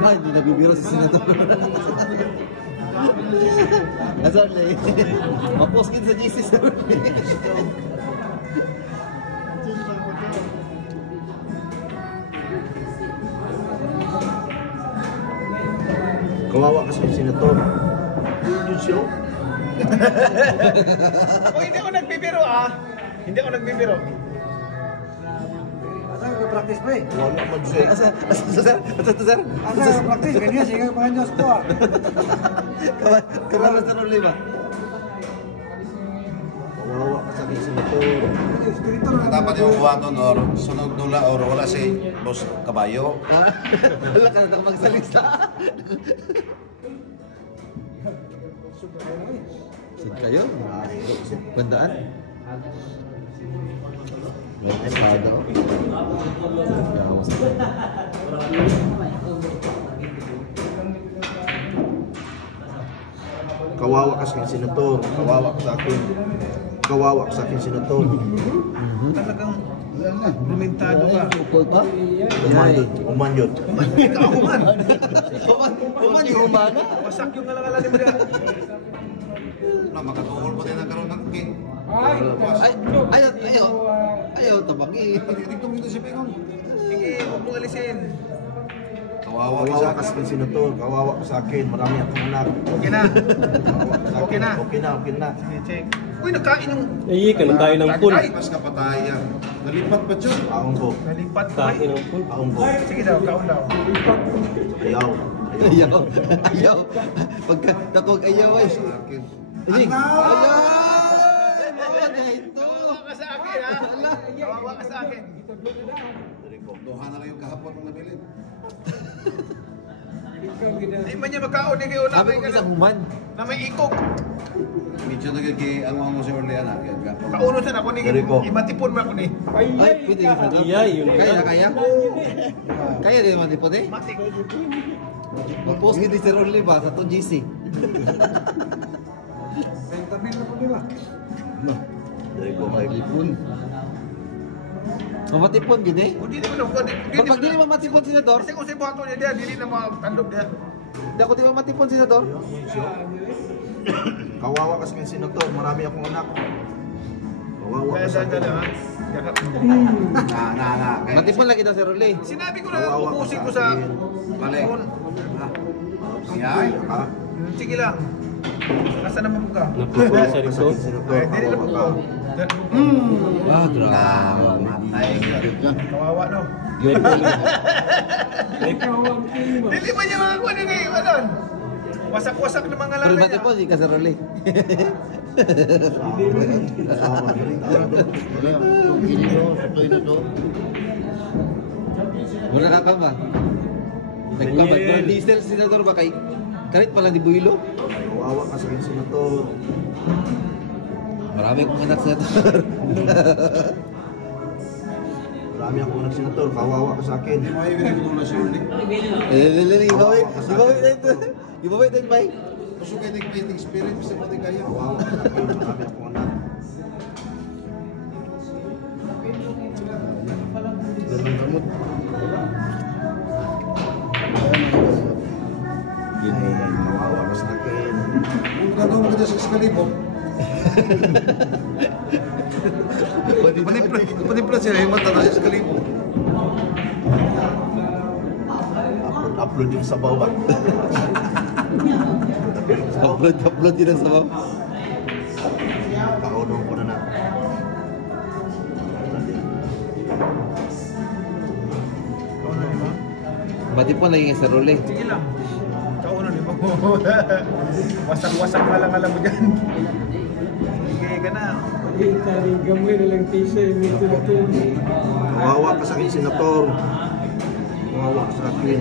Ay, hindi nabibiro si Senator. Asal na eh. Maposkin sa GC sa Kawawa kasi yung Senator. Yun siya. Oh, hindi ako nagbibiro ah. Hindi ako nagbibiro. Asa ka practice pa eh? Wala man siya. Asa sir? Asa ka practice? Ganyan siya mga Diyos ko ah. Kawawa sa role ba? Kawawa kasi yung Senator. Espiritu na. Dapat yung buhaton or sunog nula or wala si Boss Kabayo. Wala ka na magsalita. Saan kayo? Bandaan? May espada. Kawawa kasi yung Senator. Kawawa ka sa akin. Kawawa ka sa akin, Senator. Talagang limitado ka. Ukol pa? Uman yun. Uman yung umana? Wasak yung alang-alang mo dyan. Na makatungkol pa din nagkaroon ng king. Ayaw, tabaki. Tigtong dito si Pingon. Sige, huwag mong alisin. Kawawa ka Kawawa sa kasi yung Senator. Kawawa ka sa akin. Marami akong anak. Okay na. Kawawa ka sa akin. Okay na. Okay na. Check. Uy, nagkain yung... Ay, kanon tayo ng pool. Ay, Mas kapatayan. Nalipat pa dyan. Ahong ko. nalipat ko Kain eh. ng pool. Ahong ko. Sige daw, kaon daw. Ayaw. Ayaw. Pagka tatawag ayaw ay. Akin. Kawawa ka sa akin ha. Kawawa ka sa akin. Duha na lang yung kahapon ng nabilin. Ay man niya magkaon eh kayo na Sabi may ko isang human. na may ikog. Medyo nagiging ang mga mo si Orleana. Kauno sa ako ni Jericho. imatipon mo ako ni. Ay, pwede yung ito. Iya, yun. Kaya? Kaya din naman ipon eh. Matik. Mag-post kita si Rolly ba sa itong GC? Internet na po di ba? Dari ko kay Lipon. Mamatipon yun eh. O di naman ako. Pag di naman matipon, Senador. Kasi kung sa buhato niya diyan, dili na matandog niya. Hindi ako di ba matipon, Senador? Kawawa kasi yung Senator. Marami akong anak. Kawawa Kaya ka sa dyan akin. ha. Yakap mo. Matipon lagi daw si Rolly. Sinabi ko na Kawawa ka upusin sa ko sa akin. Balik. phone. Yan. Ha? Sige lang. Asa naman mo ka? Napupunta sa Kawawa ka sa likod. akin, Senator. Dili na po Kawawa ko. ka. Ah, grabe. Matay. Kawawa no. May pool. Dili ba niya mga kuha niya ngayon? Ano? Wasak-wasak na mga Pero lalay matipon, niya. di ka si Rolly. Kasama Wala ka pa ba? Nagpabag. Pero diesel, Senador ba kay? Kahit pala di Builo. Kawawa ka sa akin, Senator. Marami akong anak, Senador. Marami akong anak, Senator. Kawawa ka sa akin. May binigyan na si Orly. Gibawin na ito. Gibawin na ito, Mike. Gusto kayo nag-fighting spirit. Bisa mo din kaya. Kawawa ka sa akin. Marami akong anak. Ganun kamot. Ay, kawawa ka sa akin. Kung gagawin mo ka dyan sa Excalibur. Panipla siya. Himat na sa Excalibur. Upload yung sa bawah. Upload yun ang sabaw. Kaunong ko na na. Matipon lagi nga si Rolly. Sige lang. Kauno ni mo. Wasak-wasak na lang alam mo dyan. Sige ka na. Gamay na lang tisa yung ito. Kawawa ka sa akin, Senator. Kawawa ka sa akin.